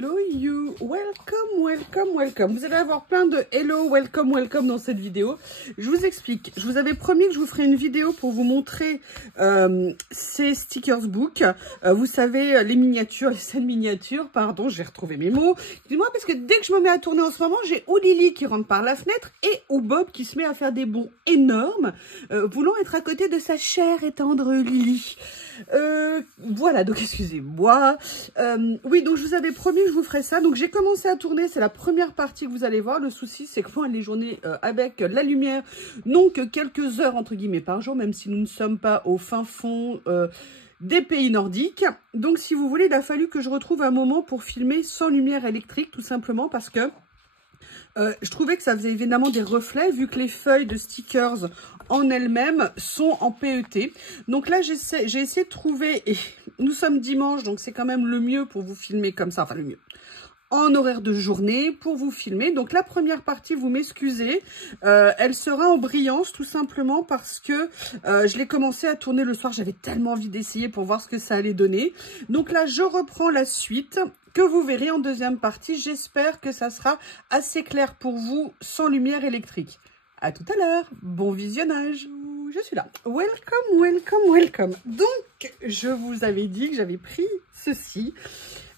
Hello you, welcome, welcome, welcome. Vous allez avoir plein de hello, welcome, welcome dans cette vidéo. Je vous explique. Je vous avais promis que je vous ferai une vidéo pour vous montrer ces stickers book. Vous savez, les miniatures, les scènes miniatures, pardon, j'ai retrouvé mes mots. Dis-moi, parce que dès que je me mets à tourner en ce moment, j'ai ou Lily qui rentre par la fenêtre et ou Bob qui se met à faire des bonds énormes, voulant être à côté de sa chère et tendre Lily. Voilà, donc excusez-moi. Oui, donc je vous avais promis que je vous ferai ça. Donc j'ai commencé à tourner, c'est la première partie que vous allez voir. Le souci, c'est que moi, les journées avec la lumière n'ont que quelques heures, entre guillemets, par jour, même si nous ne sommes pas au fin fond des pays nordiques. Donc si vous voulez, il a fallu que je retrouve un moment pour filmer sans lumière électrique, tout simplement parce que je trouvais que ça faisait évidemment des reflets, vu que les feuilles de stickers en elles-mêmes sont en PET. Donc là, j'ai essayé de trouver, et nous sommes dimanche, donc c'est quand même le mieux pour vous filmer comme ça, enfin le mieux, en horaire de journée pour vous filmer. Donc la première partie, vous m'excusez, elle sera en brillance tout simplement parce que je l'ai commencé à tourner le soir. J'avais tellement envie d'essayer pour voir ce que ça allait donner. Donc là, je reprends la suite que vous verrez en deuxième partie. J'espère que ça sera assez clair pour vous sans lumière électrique. À tout à l'heure, bon visionnage. Je suis là. Welcome, welcome, welcome. Donc, je vous avais dit que j'avais pris ceci.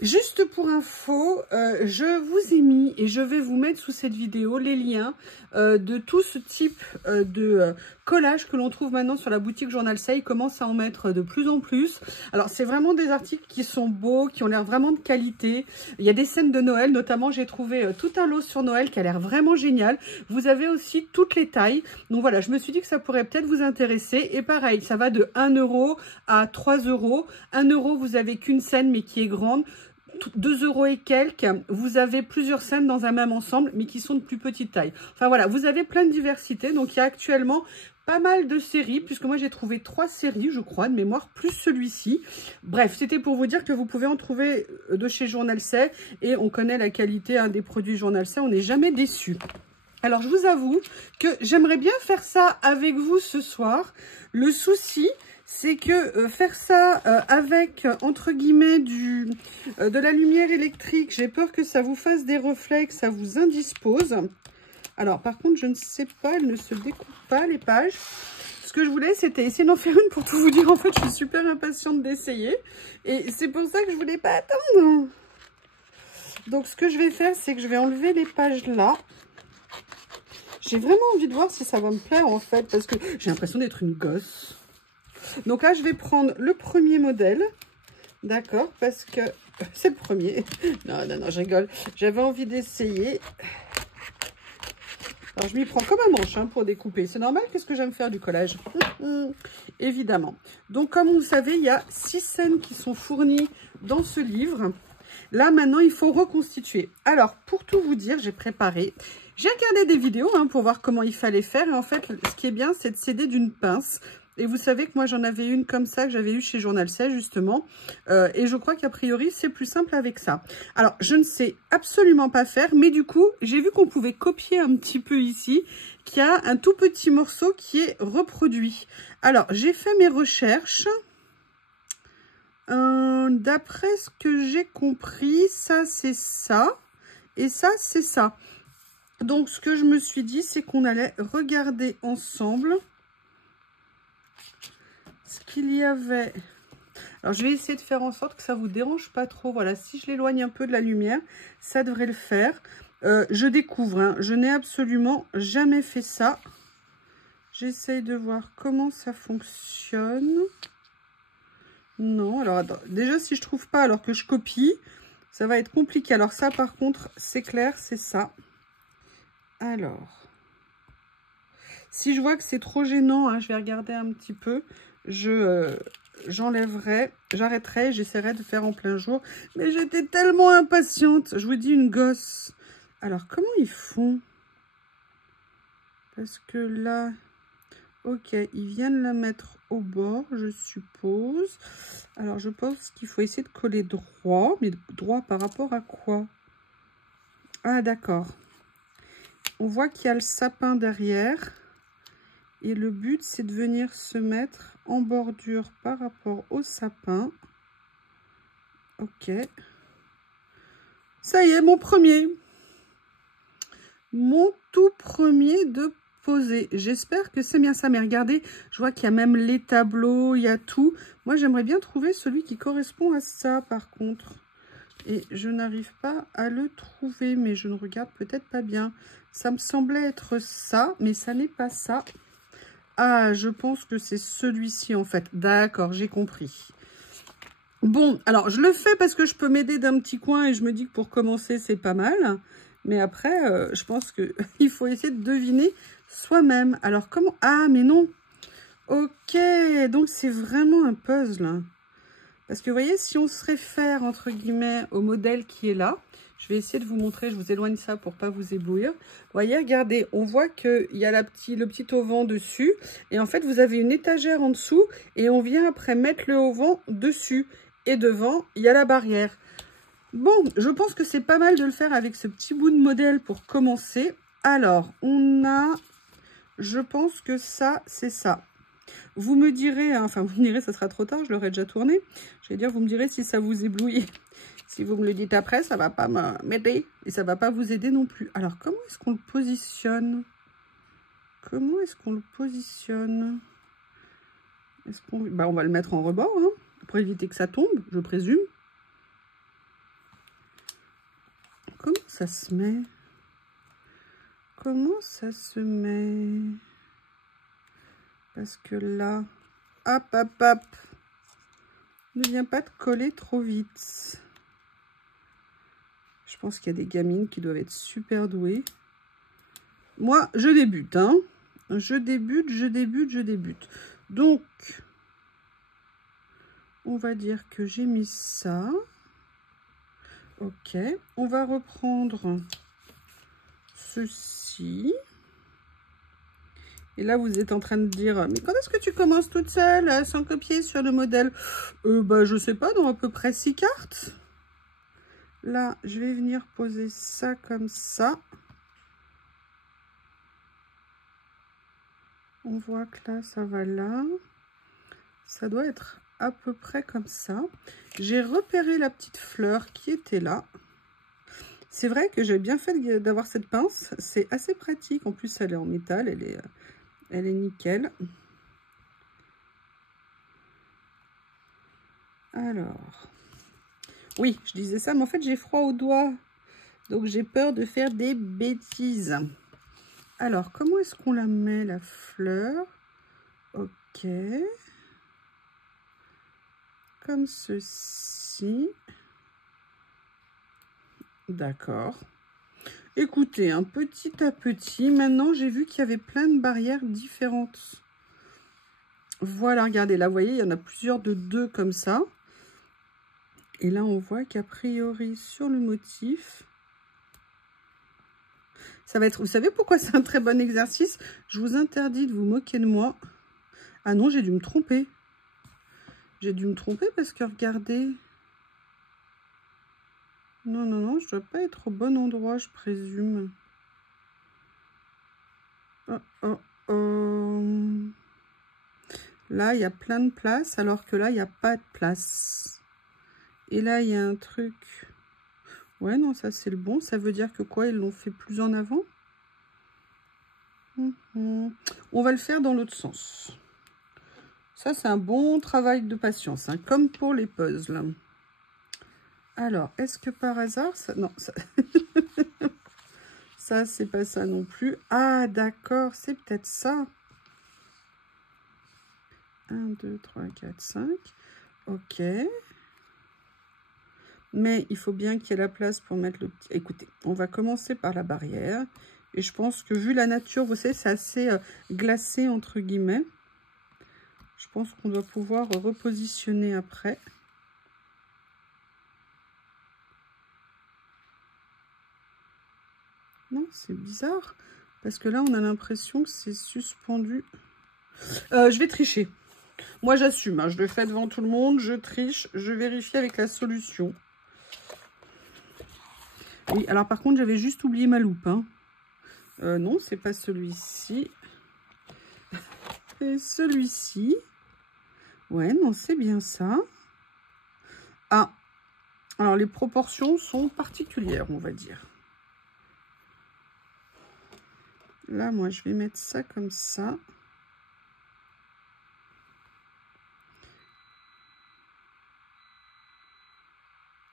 Juste pour info, je vous ai mis et je vais vous mettre sous cette vidéo les liens de tout ce type de collage que l'on trouve maintenant sur la boutique Journal Ça. Il commence à en mettre de plus en plus. Alors, c'est vraiment des articles qui sont beaux, qui ont l'air vraiment de qualité. Il y a des scènes de Noël, notamment j'ai trouvé tout un lot sur Noël qui a l'air vraiment génial. Vous avez aussi toutes les tailles. Donc voilà, je me suis dit que ça pourrait peut-être vous intéresser. Et pareil, ça va de 1 € à 3 €. 1 €, vous avez qu'une scène mais qui est grande. 2 € et quelques, vous avez plusieurs scènes dans un même ensemble, mais qui sont de plus petite taille. Enfin voilà, vous avez plein de diversité. Donc il y a actuellement pas mal de séries, puisque moi j'ai trouvé 3 séries, je crois, de mémoire, plus celui-ci. Bref, c'était pour vous dire que vous pouvez en trouver de chez Journal Ça, et on connaît la qualité des produits Journal Ça, on n'est jamais déçu. Alors je vous avoue que j'aimerais bien faire ça avec vous ce soir. Le souci, c'est que faire ça avec, entre guillemets, de la lumière électrique, j'ai peur que ça vous fasse des reflets, que ça vous indispose. Alors, par contre, je ne sais pas, elle ne se découpe pas, les pages. Ce que je voulais, c'était essayer d'en faire une pour tout vous dire. En fait, je suis super impatiente d'essayer. Et c'est pour ça que je ne voulais pas attendre. Donc, ce que je vais faire, c'est que je vais enlever les pages là. J'ai vraiment envie de voir si ça va me plaire, en fait, parce que j'ai l'impression d'être une gosse. Donc là, je vais prendre le premier modèle, d'accord, parce que c'est le premier. Non, non, non, je rigole. J'avais envie d'essayer. Alors, je m'y prends comme un manche pour découper. C'est normal, qu'est-ce que j'aime faire du collage. Évidemment. Donc, comme vous le savez, il y a 6 scènes qui sont fournies dans ce livre. Là, maintenant, il faut reconstituer. Alors, pour tout vous dire, j'ai préparé... J'ai regardé des vidéos pour voir comment il fallait faire. Et en fait, ce qui est bien, c'est de s'aider d'une pince. Et vous savez que moi, j'en avais une comme ça, que j'avais eue chez Journal Ça, justement. Et je crois qu'a priori, c'est plus simple avec ça. Alors, je ne sais absolument pas faire. Mais du coup, j'ai vu qu'on pouvait copier un petit peu ici, qu'il y a un tout petit morceau qui est reproduit. Alors, j'ai fait mes recherches. D'après ce que j'ai compris, ça, c'est ça. Et ça, c'est ça. Donc, ce que je me suis dit, c'est qu'on allait regarder ensemble ce qu'il y avait. Alors, je vais essayer de faire en sorte que ça ne vous dérange pas trop. Voilà, si je l'éloigne un peu de la lumière, ça devrait le faire. Je découvre, je n'ai absolument jamais fait ça. J'essaye de voir comment ça fonctionne. Non, alors, attends. Déjà, si je ne trouve pas alors que je copie, ça va être compliqué. Alors, ça, par contre, c'est clair, c'est ça. Alors, si je vois que c'est trop gênant, je vais regarder un petit peu. J'enlèverai, j'arrêterai, j'essaierai de faire en plein jour. Mais j'étais tellement impatiente. Je vous dis, une gosse. Alors, comment ils font? Parce que là, ok, ils viennent la mettre au bord, je suppose. Alors, je pense qu'il faut essayer de coller droit. Mais droit par rapport à quoi? Ah, d'accord. On voit qu'il y a le sapin derrière. Et le but, c'est de venir se mettre en bordure par rapport au sapin. Ok. Ça y est, mon premier. Mon tout premier de poser. J'espère que c'est bien ça. Mais regardez, je vois qu'il y a même les tableaux, il y a tout. Moi, j'aimerais bien trouver celui qui correspond à ça, par contre. Et je n'arrive pas à le trouver, mais je ne regarde peut-être pas bien. Ça me semblait être ça, mais ça n'est pas ça. Ah, je pense que c'est celui-ci, en fait. D'accord, j'ai compris. Bon, alors, je le fais parce que je peux m'aider d'un petit coin et je me dis que pour commencer, c'est pas mal. Mais après, je pense qu'il faut essayer de deviner soi-même. Alors, comment... Ah, mais non. Ok, donc c'est vraiment un puzzle. Parce que vous voyez, si on se réfère, entre guillemets, au modèle qui est là, je vais essayer de vous montrer, je vous éloigne ça pour pas vous éblouir. Vous voyez, regardez, on voit qu'il y a le petit auvent dessus. Et en fait, vous avez une étagère en dessous. Et on vient après mettre le auvent dessus. Et devant, il y a la barrière. Bon, je pense que c'est pas mal de le faire avec ce petit bout de modèle pour commencer. Alors, on a... Je pense que ça, c'est ça. Vous me direz, hein, enfin, vous me direz, ça sera trop tard, je l'aurai déjà tourné. Je vais dire, vous me direz si ça vous éblouit. Si vous me le dites après, ça va pas m'aider. Et ça va pas vous aider non plus. Alors, comment est-ce qu'on le positionne? Comment est-ce qu'on le positionne? Est-ce qu'on... Bah, on va le mettre en rebord, hein, pour éviter que ça tombe, je présume. Comment ça se met? Comment ça se met? Parce que là, hop, hop, hop, ne viens pas te coller trop vite. Je pense qu'il y a des gamines qui doivent être super douées. Moi, je débute, hein. Je débute. Donc, on va dire que j'ai mis ça. Ok, on va reprendre ceci. Et là, vous êtes en train de dire, mais quand est-ce que tu commences toute seule, sans copier sur le modèle? Bah, je sais pas, dans à peu près 6 cartes. Là, je vais venir poser ça comme ça. On voit que là, ça va là. Ça doit être à peu près comme ça. J'ai repéré la petite fleur qui était là. C'est vrai que j'ai bien fait d'avoir cette pince. C'est assez pratique. En plus, elle est en métal. Elle est nickel. Alors, oui, je disais ça, mais en fait, j'ai froid aux doigts. Donc, j'ai peur de faire des bêtises. Alors, comment est-ce qu'on la met, la fleur? Ok. Comme ceci. D'accord. Écoutez, hein, petit à petit, maintenant, j'ai vu qu'il y avait plein de barrières différentes. Voilà, regardez, là, vous voyez, il y en a plusieurs de 2 comme ça. Et là, on voit qu'a priori, sur le motif, ça va être... Vous savez pourquoi c'est un très bon exercice? Je vous interdis de vous moquer de moi. Ah non, j'ai dû me tromper. J'ai dû me tromper parce que, regardez... Non, non, non, je dois pas être au bon endroit, je présume. Oh, oh, oh. Là, il y a plein de place, alors que là, il n'y a pas de place. Et là, il y a un truc... Ouais, non, ça, c'est le bon. Ça veut dire que quoi? Ils l'ont fait plus en avant? On va le faire dans l'autre sens. Ça, c'est un bon travail de patience, hein, comme pour les puzzles. Alors, est-ce que par hasard... Ça... Non, ça... ça, c'est pas ça non plus. Ah, d'accord, c'est peut-être ça. 1, 2, 3, 4, 5. Ok. Mais il faut bien qu'il y ait la place pour mettre le petit... Écoutez, on va commencer par la barrière. Et je pense que vu la nature, vous savez, c'est assez glacé, entre guillemets. Je pense qu'on doit pouvoir repositionner après. Non, c'est bizarre. Parce que là, on a l'impression que c'est suspendu. Je vais tricher. Moi, j'assume. Hein, je le fais devant tout le monde. Je triche. Je vérifie avec la solution. Oui, alors par contre, j'avais juste oublié ma loupe. Hein. Non, c'est pas celui-ci. C'est celui-ci. Ouais, non, c'est bien ça. Ah, Alors, les proportions sont particulières, on va dire. Là, moi, je vais mettre ça comme ça.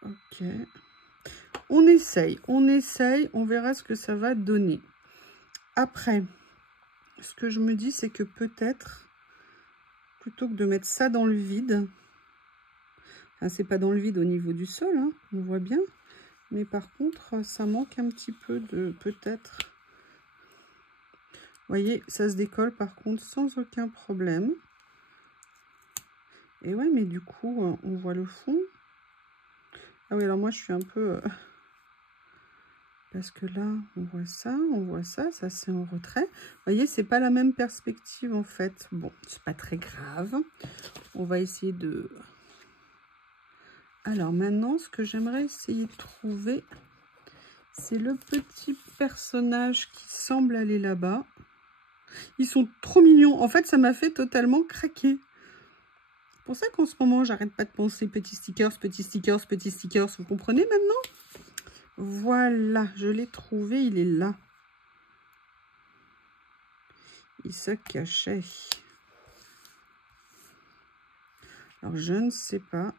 Ok. On essaye, on verra ce que ça va donner. Après, ce que je me dis, c'est que peut-être, plutôt que de mettre ça dans le vide, enfin, c'est pas dans le vide au niveau du sol, hein, on voit bien, mais par contre, ça manque un petit peu de, peut-être, vous voyez, ça se décolle par contre sans aucun problème. Et ouais, mais du coup, on voit le fond. Ah oui, alors moi, je suis un peu... parce que là, on voit ça c'est en retrait. Vous voyez, c'est pas la même perspective en fait. Bon, c'est pas très grave. On va essayer de... Alors maintenant, ce que j'aimerais essayer de trouver, c'est le petit personnage qui semble aller là-bas. Ils sont trop mignons. En fait, ça m'a fait totalement craquer. C'est pour ça qu'en ce moment, j'arrête pas de penser petits stickers, petits stickers, petits stickers. Vous comprenez maintenant ? Voilà, je l'ai trouvé, il est là. Il se cachait. Alors, je ne sais pas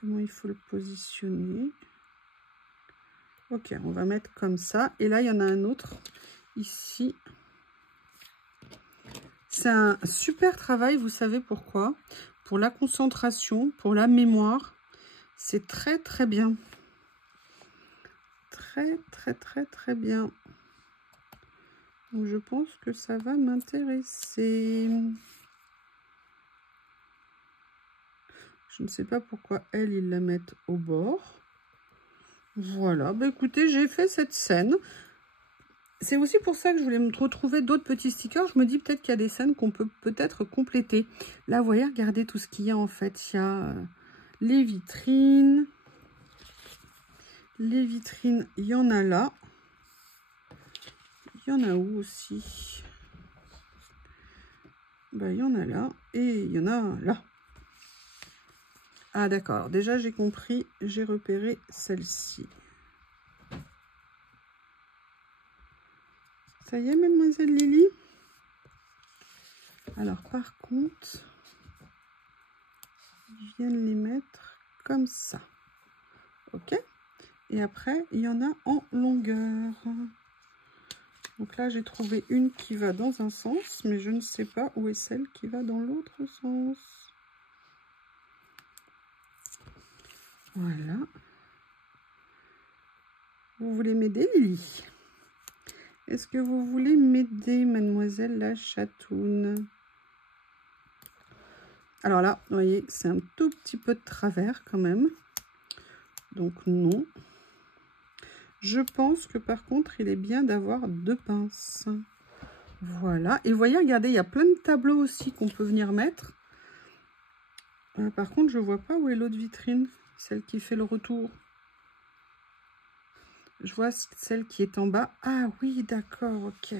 comment il faut le positionner. Ok, on va mettre comme ça. Et là, il y en a un autre ici. C'est un super travail, vous savez pourquoi? Pour la concentration, pour la mémoire. C'est très, très bien. Très, très, très, très bien. Donc, je pense que ça va m'intéresser. Je ne sais pas pourquoi ils la mettent au bord. Voilà, bah écoutez, j'ai fait cette scène. C'est aussi pour ça que je voulais me retrouver d'autres petits stickers. Je me dis peut-être qu'il y a des scènes qu'on peut peut-être compléter. Là, vous voyez, regardez tout ce qu'il y a en fait. Il y a les vitrines. Les vitrines, il y en a là. Il y en a où aussi? Bah, il y en a là. Et il y en a là. Ah d'accord, déjà j'ai compris, j'ai repéré celle-ci. Ça y est, mademoiselle Lily? Alors par contre, je viens de les mettre comme ça. Ok? Et après, il y en a en longueur. Donc là, j'ai trouvé une qui va dans un sens, mais je ne sais pas où est celle qui va dans l'autre sens. Voilà. Vous voulez m'aider, Lily? Est-ce que vous voulez m'aider, mademoiselle la chatoune? Alors là, vous voyez, c'est un tout petit peu de travers quand même. Donc non. Je pense que par contre, il est bien d'avoir deux pinces. Voilà. Et vous voyez, regardez, il y a plein de tableaux aussi qu'on peut venir mettre. Par contre, je ne vois pas où est l'autre vitrine. Celle qui fait le retour. Je vois celle qui est en bas. Ah oui, d'accord, ok.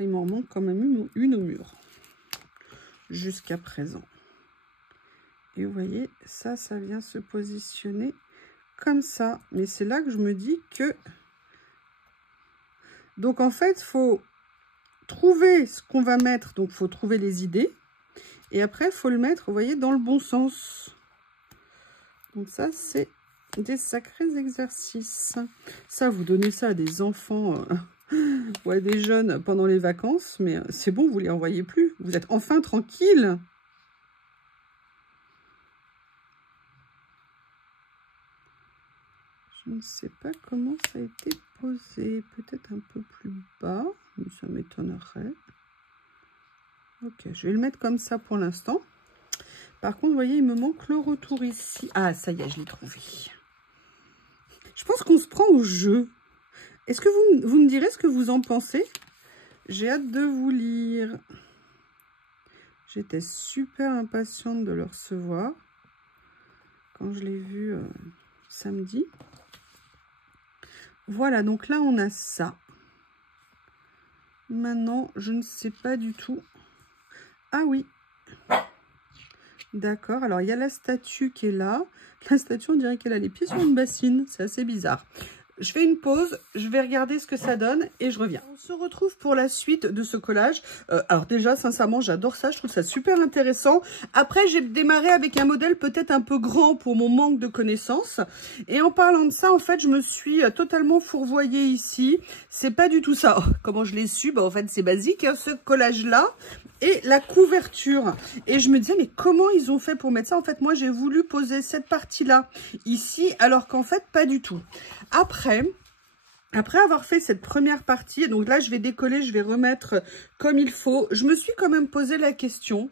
Il m'en manque quand même une au mur. Jusqu'à présent. Et vous voyez, ça vient se positionner comme ça. Mais c'est là que je me dis que... Donc, en fait, il faut trouver ce qu'on va mettre. Donc, il faut trouver les idées. Et après, il faut le mettre, vous voyez, dans le bon sens. Donc, ça, c'est des sacrés exercices. Ça, vous donnez ça à des enfants ou à des jeunes pendant les vacances. Mais c'est bon, vous ne les envoyez plus. Vous êtes enfin tranquille. Je ne sais pas comment ça a été posé. Peut-être un peu plus bas, mais ça m'étonnerait. Ok, je vais le mettre comme ça pour l'instant. Par contre, vous voyez, il me manque le retour ici. Ah, ça y est, je l'ai trouvé. Je pense qu'on se prend au jeu. Est-ce que vous me direz ce que vous en pensez? J'ai hâte de vous lire. J'étais super impatiente de le recevoir quand je l'ai vu samedi. Voilà, donc là, on a ça. Maintenant, je ne sais pas du tout. Ah oui. D'accord, alors il y a la statue qui est là. La statue, on dirait qu'elle a les pieds sur une bassine. C'est assez bizarre. Je fais une pause, je vais regarder ce que ça donne et je reviens. On se retrouve pour la suite de ce collage. Alors déjà, sincèrement, j'adore ça, je trouve ça super intéressant. Après, j'ai démarré avec un modèle peut-être un peu grand pour mon manque de connaissances. Et en parlant de ça, en fait, je me suis totalement fourvoyée ici. C'est pas du tout ça. Oh, comment je l'ai su? Bah, en fait, c'est basique, hein, ce collage-là. Et la couverture. Et je me disais, mais comment ils ont fait pour mettre ça? En fait, moi, j'ai voulu poser cette partie-là ici, alors qu'en fait, pas du tout. Après avoir fait cette première partie, donc là je vais décoller, je vais remettre comme il faut, je me suis quand même posé la question,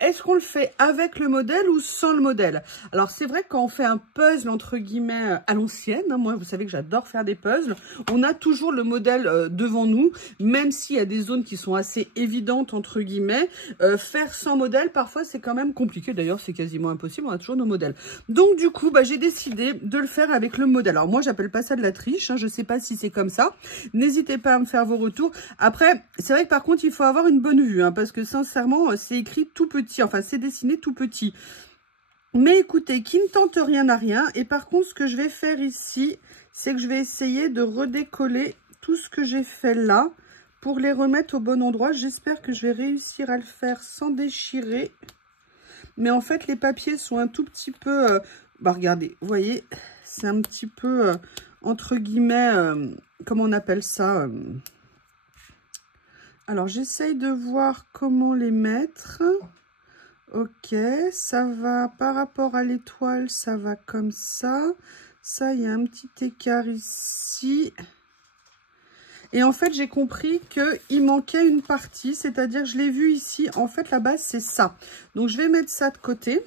est-ce qu'on le fait avec le modèle ou sans le modèle? Alors c'est vrai que quand on fait un puzzle entre guillemets à l'ancienne, hein, moi vous savez que j'adore faire des puzzles, on a toujours le modèle devant nous, même s'il y a des zones qui sont assez évidentes entre guillemets, faire sans modèle parfois c'est quand même compliqué, d'ailleurs c'est quasiment impossible, on a toujours nos modèles. Donc du coup j'ai décidé de le faire avec le modèle. Alors moi j'appelle pas ça de la triche, hein, je sais pas si c'est comme ça. N'hésitez pas à me faire vos retours. Après, c'est vrai que par contre, il faut avoir une bonne vue, hein, parce que sincèrement, c'est écrit tout petit. Enfin, c'est dessiné tout petit. Mais écoutez, qui ne tente rien n'a rien. Et par contre, ce que je vais faire ici, c'est que je vais essayer de redécoller tout ce que j'ai fait là pour les remettre au bon endroit. J'espère que je vais réussir à le faire sans déchirer. Mais en fait, les papiers sont un tout petit peu... regardez, vous voyez, c'est un petit peu... entre guillemets, comment on appelle ça? Alors, j'essaye de voir comment les mettre. Ok, ça va par rapport à l'étoile, ça va comme ça. Ça, il y a un petit écart ici. Et en fait, j'ai compris qu'il manquait une partie, c'est-à-dire, je l'ai vu ici. En fait, la base, c'est ça. Donc, je vais mettre ça de côté.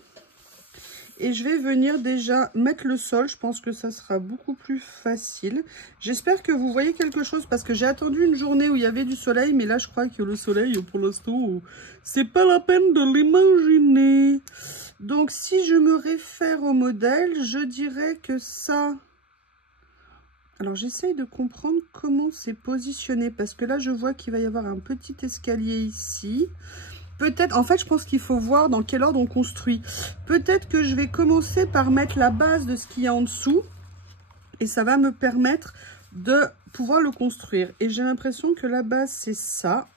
Et je vais venir déjà mettre le sol. Je pense que ça sera beaucoup plus facile. J'espère que vous voyez quelque chose parce que j'ai attendu une journée où il y avait du soleil. Mais là, je crois que le soleil, pour l'instant, c'est pas la peine de l'imaginer. Donc, si je me réfère au modèle, je dirais que ça... Alors, j'essaye de comprendre comment c'est positionné. Parce que là, je vois qu'il va y avoir un petit escalier ici. Peut-être, en fait, je pense qu'il faut voir dans quel ordre on construit. Peut-être que je vais commencer par mettre la base de ce qu'il y a en dessous. Et ça va me permettre de pouvoir le construire. Et j'ai l'impression que la base, c'est ça.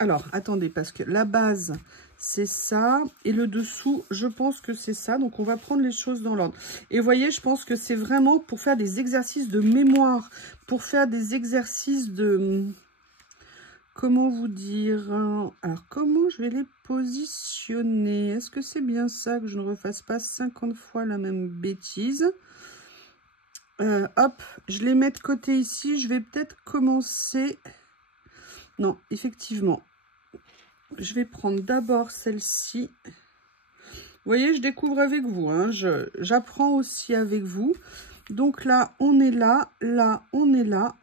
Alors, attendez, parce que la base, c'est ça. Et le dessous, je pense que c'est ça. Donc, on va prendre les choses dans l'ordre. Et vous voyez, je pense que c'est vraiment pour faire des exercices de mémoire. Pour faire des exercices de... Comment vous dire? Alors, comment je vais les positionner? Est-ce que c'est bien ça, que je ne refasse pas 50 fois la même bêtise? Hop, je les mets de côté ici. Je vais peut-être commencer... Non, effectivement. Je vais prendre d'abord celle-ci. Vous voyez, je découvre avec vous. Hein, j'apprends aussi avec vous. Donc là, on est là. Là, on est là.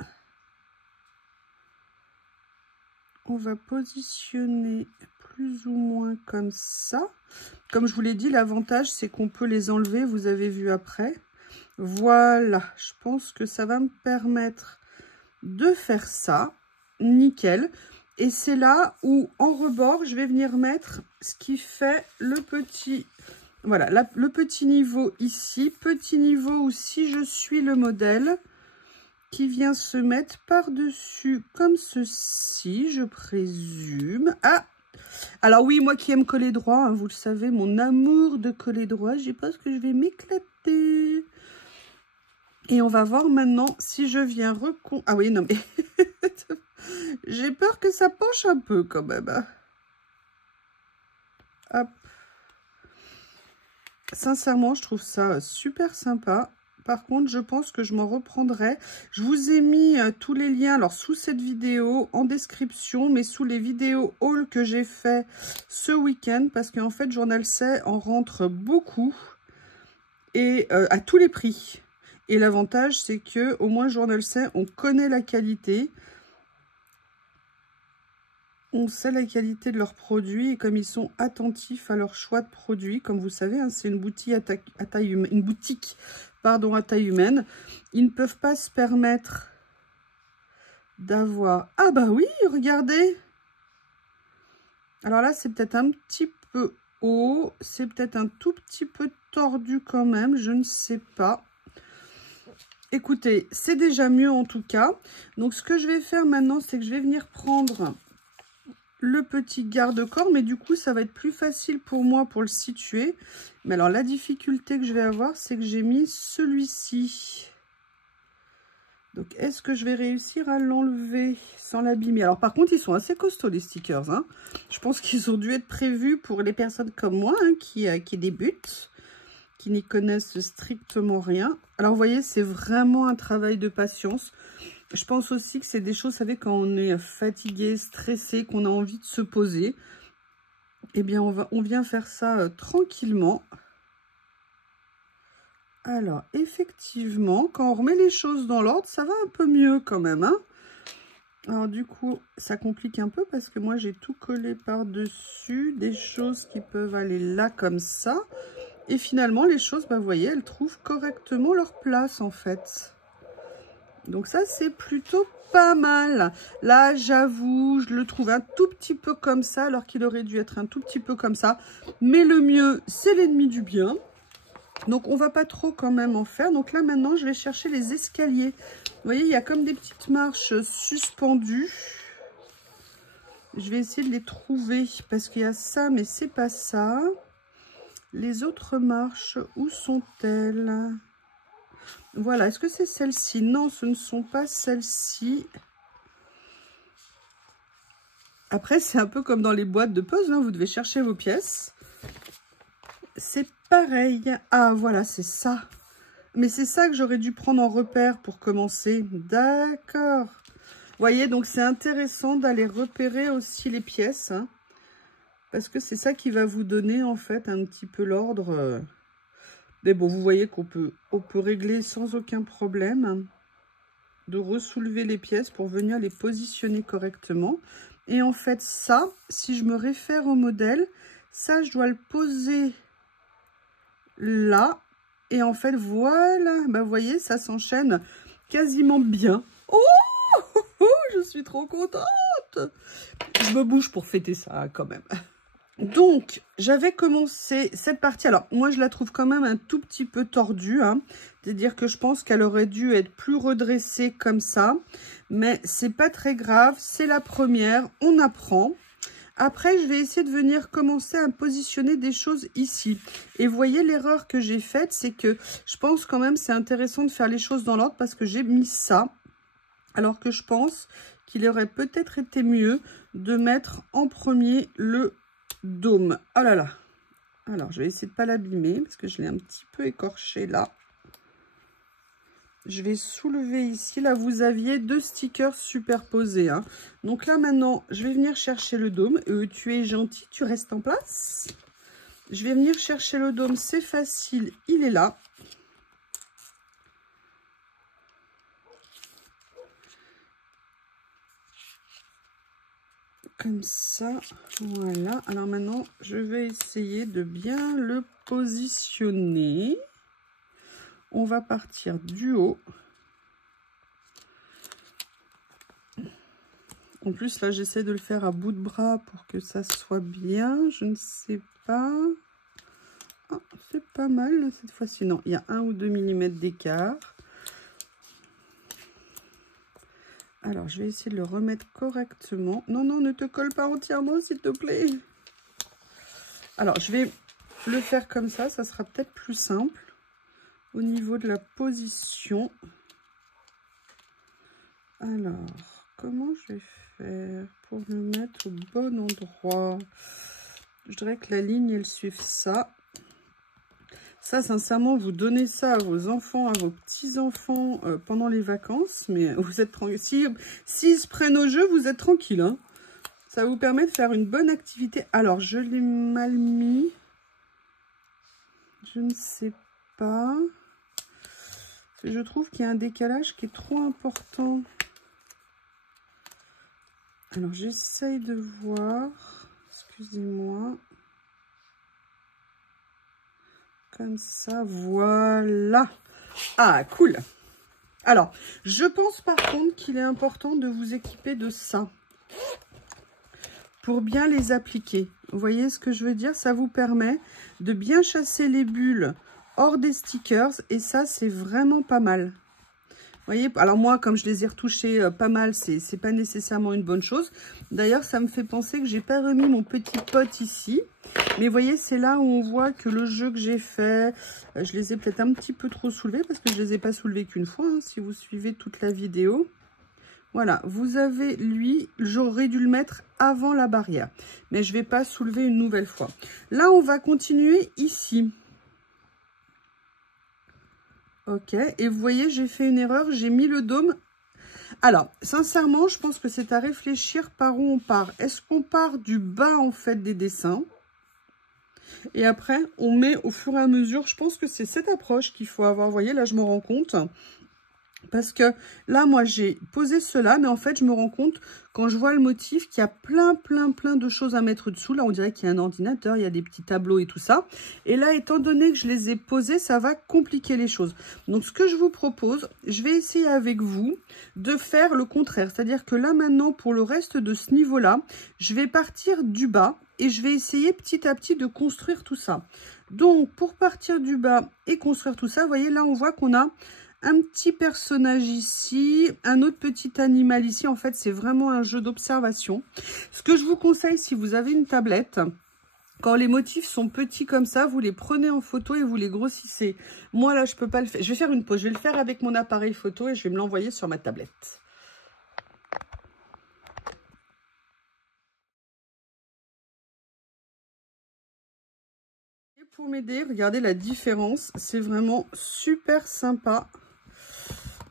On va positionner plus ou moins comme ça. Comme je vous l'ai dit, l'avantage, c'est qu'on peut les enlever. Vous avez vu après. Voilà, je pense que ça va me permettre de faire ça. Nickel. Et c'est là où, en rebord, je vais venir mettre ce qui fait le petit... Voilà, le petit niveau ici. Petit niveau où, si je suis le modèle... qui vient se mettre par-dessus comme ceci, je présume. Ah! Alors oui, moi qui aime coller droit, hein, vous le savez, mon amour de coller droit, je pense que je vais m'éclater. Et on va voir maintenant si je viens Ah oui, non mais... j'ai peur que ça penche un peu quand même. Hop. Sincèrement, je trouve ça super sympa. Par contre, je pense que je m'en reprendrai. Je vous ai mis tous les liens, alors sous cette vidéo, en description, mais sous les vidéos haul que j'ai fait ce week-end, parce qu'en fait, Journal C en rentre beaucoup et à tous les prix. Et l'avantage, c'est que au moins Journal C, on connaît la qualité. On sait la qualité de leurs produits et comme ils sont attentifs à leur choix de produits, comme vous savez, hein, c'est une boutique à taille humaine, ils ne peuvent pas se permettre d'avoir... Ah bah oui, regardez! Alors là, c'est peut-être un petit peu haut. C'est peut-être un tout petit peu tordu quand même, je ne sais pas. Écoutez, c'est déjà mieux en tout cas. Donc ce que je vais faire maintenant, c'est que je vais venir prendre le petit garde-corps, mais du coup ça va être plus facile pour moi pour le situer. Mais alors la difficulté que je vais avoir, c'est que j'ai mis celui-ci. Donc est-ce que je vais réussir à l'enlever sans l'abîmer? Alors par contre ils sont assez costauds les stickers, hein. Je pense qu'ils ont dû être prévus pour les personnes comme moi, hein, qui débutent, qui n'y connaissent strictement rien. Alors vous voyez, c'est vraiment un travail de patience. Je pense aussi que c'est des choses, vous savez, quand on est fatigué, stressé, qu'on a envie de se poser, eh bien on vient faire ça tranquillement. Alors effectivement, quand on remet les choses dans l'ordre, ça va un peu mieux quand même, hein. Alors du coup, ça complique un peu parce que moi j'ai tout collé par-dessus, des choses qui peuvent aller là comme ça. Et finalement, les choses, bah, vous voyez, elles trouvent correctement leur place, en fait. Donc ça, c'est plutôt pas mal. Là, j'avoue, je le trouve un tout petit peu comme ça, alors qu'il aurait dû être un tout petit peu comme ça. Mais le mieux, c'est l'ennemi du bien. Donc, on va pas trop quand même en faire. Donc là, maintenant, je vais chercher les escaliers. Vous voyez, il y a comme des petites marches suspendues. Je vais essayer de les trouver, parce qu'il y a ça, mais c'est pas ça. Les autres marches, où sont-elles? Voilà, est-ce que c'est celles-ci? Non, ce ne sont pas celles-ci. Après, c'est un peu comme dans les boîtes de puzzle, hein, vous devez chercher vos pièces. C'est pareil. Ah, voilà, c'est ça. Mais c'est ça que j'aurais dû prendre en repère pour commencer. D'accord. Vous voyez, donc c'est intéressant d'aller repérer aussi les pièces, hein. Parce que c'est ça qui va vous donner en fait un petit peu l'ordre. Mais bon, vous voyez qu'on peut régler sans aucun problème de ressoulever les pièces pour venir les positionner correctement. Et en fait ça, si je me réfère au modèle, ça je dois le poser là. Et en fait voilà, bah, vous voyez, ça s'enchaîne quasiment bien. Oh, je suis trop contente. Je me bouge pour fêter ça quand même. Donc, j'avais commencé cette partie. Alors, moi, je la trouve quand même un tout petit peu tordue, hein. C'est-à-dire que je pense qu'elle aurait dû être plus redressée comme ça. Mais c'est pas très grave. C'est la première. On apprend. Après, je vais essayer de venir commencer à positionner des choses ici. Et vous voyez, l'erreur que j'ai faite, c'est que je pense quand même c'est intéressant de faire les choses dans l'ordre parce que j'ai mis ça. Alors que je pense qu'il aurait peut-être été mieux de mettre en premier le dôme. Oh là là. Alors, je vais essayer de ne pas l'abîmer parce que je l'ai un petit peu écorché là. Je vais soulever ici. Là, vous aviez deux stickers superposés, hein. Donc là, maintenant, je vais venir chercher le dôme. Tu es gentil, tu restes en place. Je vais venir chercher le dôme. C'est facile, il est là. Comme ça, voilà. Alors maintenant, je vais essayer de bien le positionner. On va partir du haut. En plus, là, j'essaie de le faire à bout de bras pour que ça soit bien. Je ne sais pas. Ah, c'est pas mal là, cette fois-ci. Non, il y a 1 ou 2 mm d'écart. Alors, je vais essayer de le remettre correctement. Non, non, ne te colle pas entièrement, s'il te plaît. Alors, je vais le faire comme ça. Ça sera peut-être plus simple au niveau de la position. Alors, comment je vais faire pour le mettre au bon endroit? Je dirais que la ligne, elle suive ça. Ça, sincèrement, vous donnez ça à vos enfants, à vos petits-enfants pendant les vacances. Mais vous êtes tranquille. S'ils se prennent au jeu, vous êtes tranquille, hein. Ça vous permet de faire une bonne activité. Alors, je l'ai mal mis. Je ne sais pas. Je trouve qu'il y a un décalage qui est trop important. Alors, j'essaye de voir. Excusez-moi. Comme ça, voilà. Ah, cool. Alors, je pense par contre qu'il est important de vous équiper de ça. pour bien les appliquer. Vous voyez ce que je veux dire? Ça vous permet de bien chasser les bulles hors des stickers et ça, c'est vraiment pas mal. Vous voyez, alors moi, comme je les ai retouchés pas mal, c'est pas nécessairement une bonne chose. D'ailleurs, ça me fait penser que j'ai pas remis mon petit pot ici. Mais vous voyez, c'est là où on voit que le jeu que j'ai fait, je les ai peut-être un petit peu trop soulevés parce que je les ai pas soulevés qu'une fois, hein, si vous suivez toute la vidéo. Voilà, vous avez lui, j'aurais dû le mettre avant la barrière. Mais je vais pas soulever une nouvelle fois. Là, on va continuer ici. Ok, et vous voyez, j'ai fait une erreur, j'ai mis le dôme. Alors, sincèrement, je pense que c'est à réfléchir par où on part. Est-ce qu'on part du bas, en fait, des dessins? Et après, on met au fur et à mesure, je pense que c'est cette approche qu'il faut avoir. Vous voyez, là, je me rends compte. Parce que là, moi, j'ai posé cela, mais en fait, je me rends compte, quand je vois le motif, qu'il y a plein de choses à mettre dessous. Là, on dirait qu'il y a un ordinateur, il y a des petits tableaux et tout ça. Et là, étant donné que je les ai posés, ça va compliquer les choses. Donc, ce que je vous propose, je vais essayer avec vous de faire le contraire. C'est-à-dire que là, maintenant, pour le reste de ce niveau-là, je vais partir du bas et je vais essayer petit à petit de construire tout ça. Donc, pour partir du bas et construire tout ça, vous voyez, là, on voit qu'on a un petit personnage ici, un autre petit animal ici. En fait, c'est vraiment un jeu d'observation. Ce que je vous conseille, si vous avez une tablette, quand les motifs sont petits comme ça, vous les prenez en photo et vous les grossissez. Moi, là, je peux pas le faire. Je vais faire une pause. Je vais le faire avec mon appareil photo et je vais me l'envoyer sur ma tablette. Et pour m'aider, regardez la différence. C'est vraiment super sympa.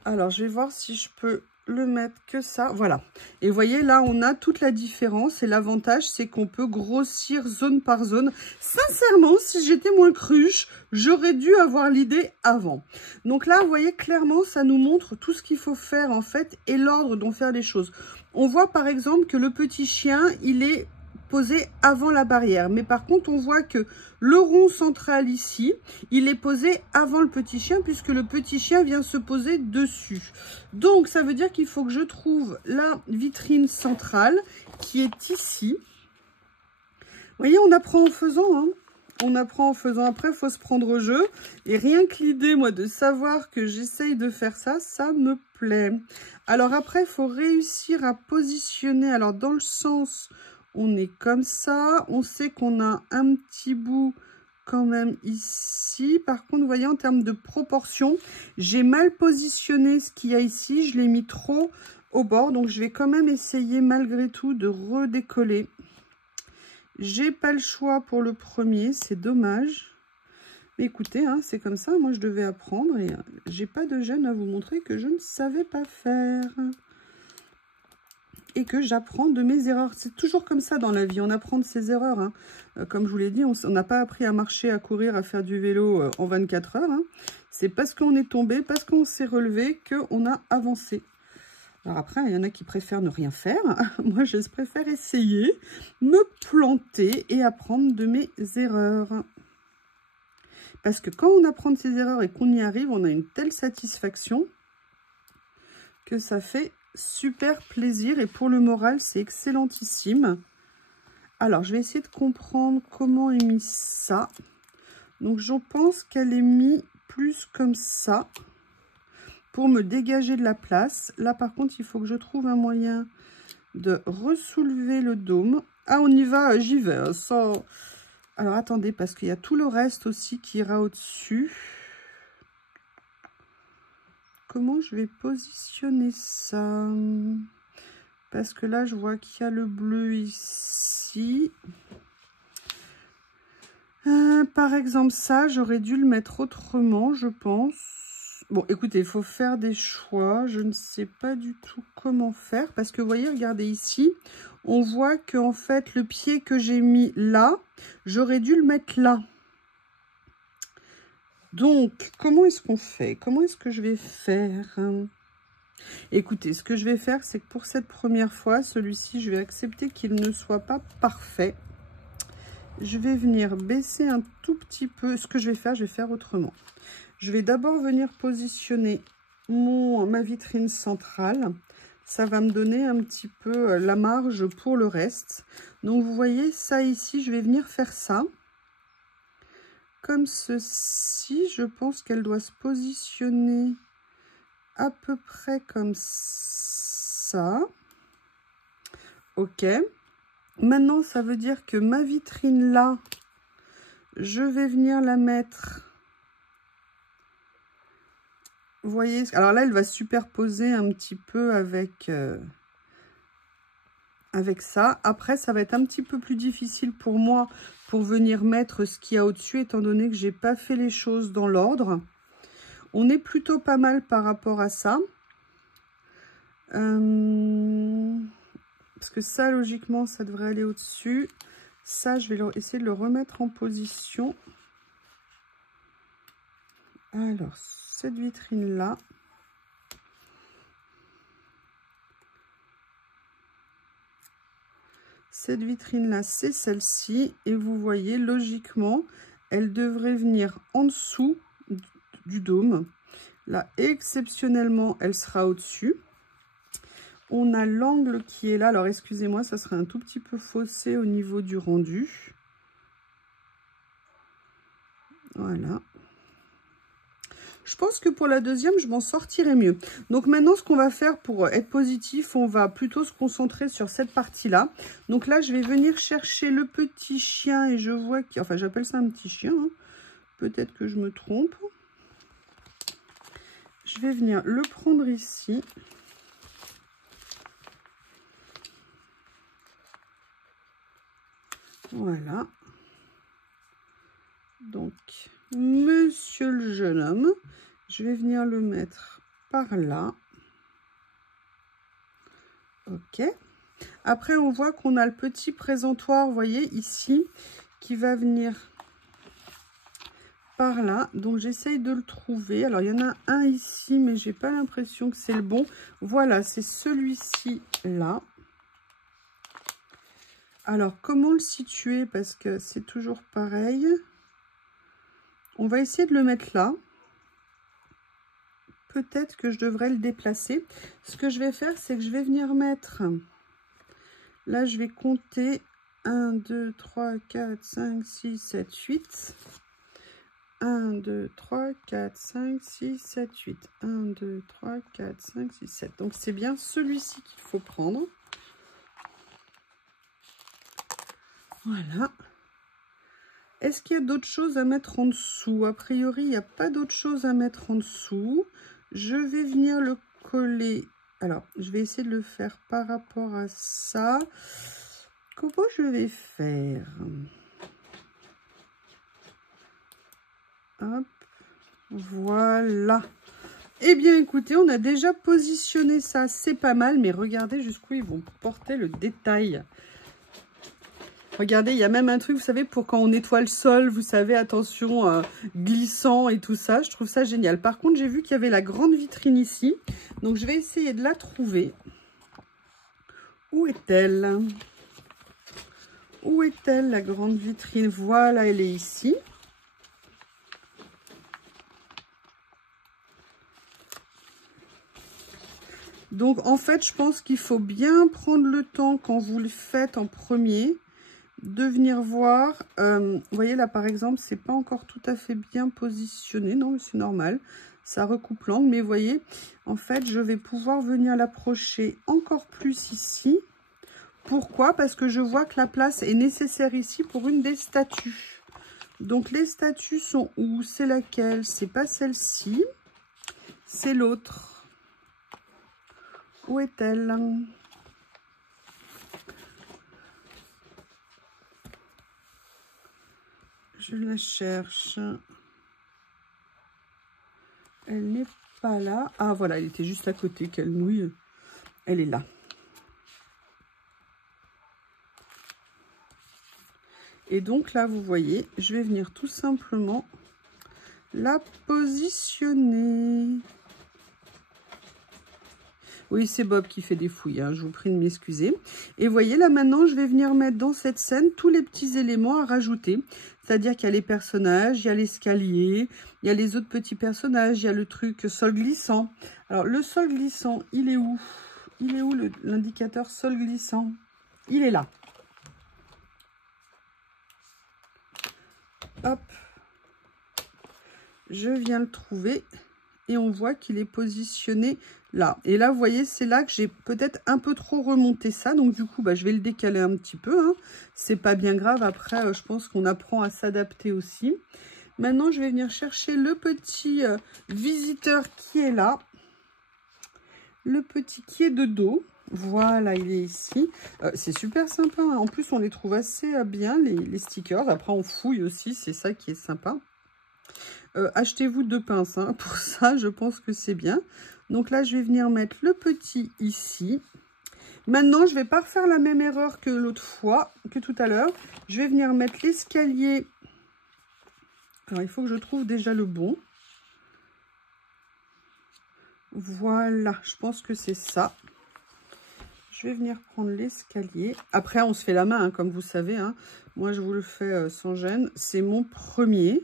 Alors, je vais voir si je peux le mettre que ça. Voilà. Et vous voyez, là, on a toute la différence. Et l'avantage, c'est qu'on peut grossir zone par zone. Sincèrement, si j'étais moins cruche, j'aurais dû avoir l'idée avant. Donc là, vous voyez, clairement, ça nous montre tout ce qu'il faut faire, en fait, et l'ordre dont faire les choses. On voit, par exemple, que le petit chien, il est posé avant la barrière. Mais par contre, on voit que le rond central ici, il est posé avant le petit chien puisque le petit chien vient se poser dessus. Donc, ça veut dire qu'il faut que je trouve la vitrine centrale qui est ici. Vous voyez, on apprend en faisant, hein. On apprend en faisant. Après, il faut se prendre au jeu. Et rien que l'idée, moi, de savoir que j'essaye de faire ça, ça me plaît. Alors après, il faut réussir à positionner. Alors, dans le sens... On est comme ça. On sait qu'on a un petit bout quand même ici. Par contre, vous voyez, en termes de proportion, j'ai mal positionné ce qu'il y a ici. Je l'ai mis trop au bord. Donc, je vais quand même essayer malgré tout de redécoller. J'ai pas le choix pour le premier. C'est dommage. Mais écoutez, hein, c'est comme ça. Moi, je devais apprendre. Et j'ai pas de gêne à vous montrer que je ne savais pas faire. Et que j'apprends de mes erreurs. C'est toujours comme ça dans la vie, on apprend de ses erreurs. Hein. Comme je vous l'ai dit, on n'a pas appris à marcher, à courir, à faire du vélo en 24 heures. Hein. C'est parce qu'on est tombé, parce qu'on s'est relevé, qu'on a avancé. Alors après, il y en a qui préfèrent ne rien faire. Moi, je préfère essayer, me planter et apprendre de mes erreurs. Parce que quand on apprend de ses erreurs et qu'on y arrive, on a une telle satisfaction que ça fait super plaisir. Et pour le moral, c'est excellentissime. Alors, je vais essayer de comprendre comment est mis ça. Donc, je pense qu'elle est mise plus comme ça pour me dégager de la place. Là, par contre, il faut que je trouve un moyen de ressoulever le dôme. Ah, on y va, j'y vais. Hein, sans... Alors, attendez, parce qu'il y a tout le reste aussi qui ira au-dessus. Comment je vais positionner ça? Parce que là, je vois qu'il y a le bleu ici. Par exemple, ça, j'aurais dû le mettre autrement, je pense. Bon, écoutez, il faut faire des choix. Je ne sais pas du tout comment faire. Parce que, vous voyez, regardez ici. On voit qu'en fait, le pied que j'ai mis là, j'aurais dû le mettre là. Donc, comment est-ce qu'on fait? Comment est-ce que je vais faire? Écoutez, ce que je vais faire, c'est que pour cette première fois, celui-ci, je vais accepter qu'il ne soit pas parfait. Je vais venir baisser un tout petit peu. Ce que je vais faire autrement. Je vais d'abord venir positionner ma vitrine centrale. ça va me donner un petit peu la marge pour le reste. Donc vous voyez ça ici, je vais venir faire ça. Comme ceci, je pense qu'elle doit se positionner à peu près comme ça. Ok. Maintenant, ça veut dire que ma vitrine là, je vais venir la mettre. Vous voyez, alors là, elle va superposer un petit peu avec ça. Après, ça va être un petit peu plus difficile pour moi pour venir mettre ce qu'il y a au-dessus, étant donné que j'ai pas fait les choses dans l'ordre. On est plutôt pas mal par rapport à ça. Parce que ça, logiquement, ça devrait aller au-dessus. Ça, je vais essayer de le remettre en position. Alors, cette vitrine-là. Cette vitrine-là, c'est celle-ci. Et vous voyez, logiquement, elle devrait venir en dessous du dôme. Là, exceptionnellement, elle sera au-dessus. On a l'angle qui est là. Alors, excusez-moi, ça serait un tout petit peu faussé au niveau du rendu. Voilà. Je pense que pour la deuxième, je m'en sortirai mieux. Donc maintenant, ce qu'on va faire pour être positif, on va plutôt se concentrer sur cette partie-là. Donc là, je vais venir chercher le petit chien et je vois qu'il... Enfin, j'appelle ça un petit chien. Hein. Peut-être que je me trompe. Je vais venir le prendre ici. Voilà. Donc, monsieur le jeune homme, je vais venir le mettre par là. Ok. Après, on voit qu'on a le petit présentoir, vous voyez, ici, qui va venir par là. Donc, j'essaye de le trouver. Alors, il y en a un ici, mais j'ai pas l'impression que c'est le bon. Voilà, c'est celui-ci là. Alors, comment le situer? Parce que c'est toujours pareil. On va essayer de le mettre là. Peut-être que je devrais le déplacer. Ce que je vais faire, c'est que je vais venir mettre... Là, je vais compter 1, 2, 3, 4, 5, 6, 7, 8. 1, 2, 3, 4, 5, 6, 7, 8. 1, 2, 3, 4, 5, 6, 7. Donc, c'est bien celui-ci qu'il faut prendre. Voilà. Est-ce qu'il y a d'autres choses à mettre en dessous? A priori, il n'y a pas d'autres choses à mettre en dessous. Je vais venir le coller. Alors, je vais essayer de le faire par rapport à ça. Comment je vais faire? Hop, voilà. Eh bien, écoutez, on a déjà positionné ça. C'est pas mal, mais regardez jusqu'où ils vont porter le détail. Regardez, il y a même un truc, vous savez, pour quand on nettoie le sol, vous savez, attention, glissant et tout ça. Je trouve ça génial. Par contre, j'ai vu qu'il y avait la grande vitrine ici. Donc, je vais essayer de la trouver. Où est-elle? Où est-elle, la grande vitrine? Voilà, elle est ici. Donc, en fait, je pense qu'il faut bien prendre le temps, quand vous le faites en premier, de venir voir. Vous voyez là par exemple, c'est pas encore tout à fait bien positionné, non mais c'est normal, ça recoupe l'angle, mais vous voyez, en fait je vais pouvoir venir l'approcher encore plus ici. Pourquoi? Parce que je vois que la place est nécessaire ici pour une des statues. Donc les statues sont où? C'est laquelle? C'est pas celle-ci, c'est l'autre. Où est-elle? Je la cherche. Elle n'est pas là. Ah, voilà, elle était juste à côté. Quelle nouille. Elle est là. Et donc là, vous voyez, je vais venir tout simplement la positionner. Oui, c'est Bob qui fait des fouilles, hein, je vous prie de m'excuser. Et vous voyez, là maintenant, je vais venir mettre dans cette scène tous les petits éléments à rajouter. C'est-à-dire qu'il y a les personnages, il y a l'escalier, il y a les autres petits personnages, il y a le truc sol glissant. Alors, le sol glissant, il est où? Il est où l'indicateur sol glissant? Il est là. Hop. Je viens le trouver. Et on voit qu'il est positionné là. Et là, vous voyez, c'est là que j'ai peut-être un peu trop remonté ça. Donc, du coup, bah, je vais le décaler un petit peu. Hein. C'est pas bien grave. Après, je pense qu'on apprend à s'adapter aussi. Maintenant, je vais venir chercher le petit visiteur qui est là. Le petit qui est de dos. Voilà, il est ici. C'est super sympa. Hein. En plus, on les trouve assez bien, les stickers. Après, on fouille aussi. C'est ça qui est sympa. Achetez-vous 2 pinces. Hein. Pour ça, je pense que c'est bien. Donc là, je vais venir mettre le petit ici. Maintenant, je ne vais pas refaire la même erreur que l'autre fois, que tout à l'heure. Je vais venir mettre l'escalier. Alors, il faut que je trouve déjà le bon. Voilà, je pense que c'est ça. Je vais venir prendre l'escalier. Après, on se fait la main, hein, comme vous savez. Hein. Moi, je vous le fais sans gêne. C'est mon premier.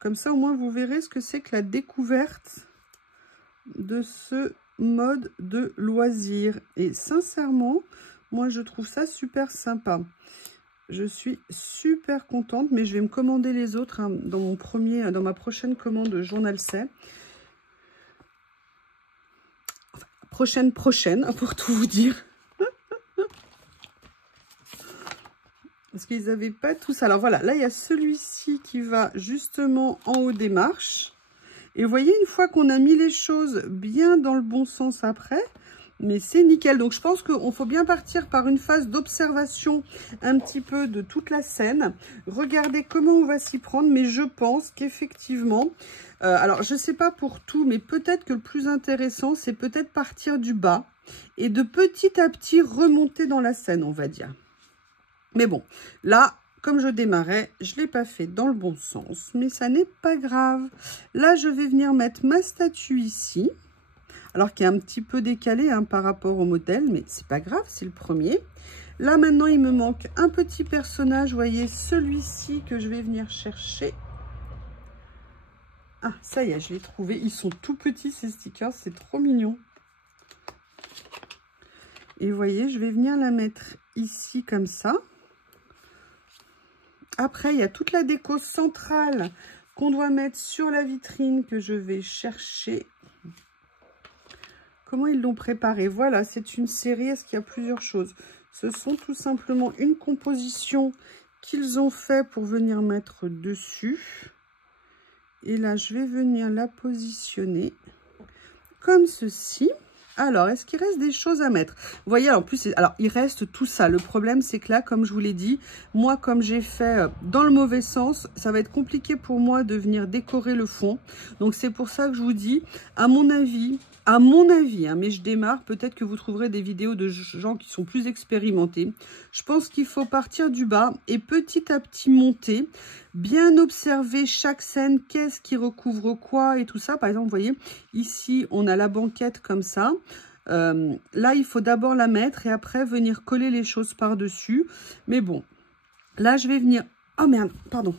Comme ça, au moins, vous verrez ce que c'est que la découverte de ce mode de loisir. Et sincèrement, moi, je trouve ça super sympa. Je suis super contente, mais je vais me commander les autres hein, dans ma prochaine commande Journal C. Enfin, prochaine, pour tout vous dire. Parce qu'ils n'avaient pas tout ça. Alors voilà, là, il y a celui-ci qui va justement en haut des marches. Et vous voyez, une fois qu'on a mis les choses bien dans le bon sens après, mais c'est nickel. Donc, je pense qu'il faut bien partir par une phase d'observation un petit peu de toute la scène. Regardez comment on va s'y prendre, mais je pense qu'effectivement... alors, je ne sais pas pour tout, mais peut-être que le plus intéressant, c'est peut-être partir du bas et de petit à petit remonter dans la scène, on va dire. Mais bon, là, comme je démarrais, je ne l'ai pas fait dans le bon sens, mais ça n'est pas grave. Là, je vais venir mettre ma statue ici, alors qui est un petit peu décalée hein, par rapport au modèle, mais c'est pas grave, c'est le premier. Là, maintenant, il me manque un petit personnage, vous voyez, celui-ci que je vais venir chercher. Ah, ça y est, je l'ai trouvé. Ils sont tout petits, ces stickers, c'est trop mignon. Et vous voyez, je vais venir la mettre ici, comme ça. Après, il y a toute la déco centrale qu'on doit mettre sur la vitrine que je vais chercher. Comment ils l'ont préparé? Voilà, c'est une série. Est-ce qu'il y a plusieurs choses? Ce sont tout simplement une composition qu'ils ont fait pour venir mettre dessus. Et là, je vais venir la positionner comme ceci. Alors, est-ce qu'il reste des choses à mettre? Vous voyez, en plus, alors, il reste tout ça. Le problème, c'est que là, comme je vous l'ai dit, moi, comme j'ai fait dans le mauvais sens, ça va être compliqué pour moi de venir décorer le fond. Donc, c'est pour ça que je vous dis, à mon avis, hein, mais je démarre, peut-être que vous trouverez des vidéos de gens qui sont plus expérimentés. Je pense qu'il faut partir du bas et petit à petit monter, bien observer chaque scène, qu'est-ce qui recouvre quoi et tout ça. Par exemple, vous voyez, ici, on a la banquette comme ça. Là, il faut d'abord la mettre et après venir coller les choses par-dessus. Mais bon, là, je vais venir... Oh merde, pardon.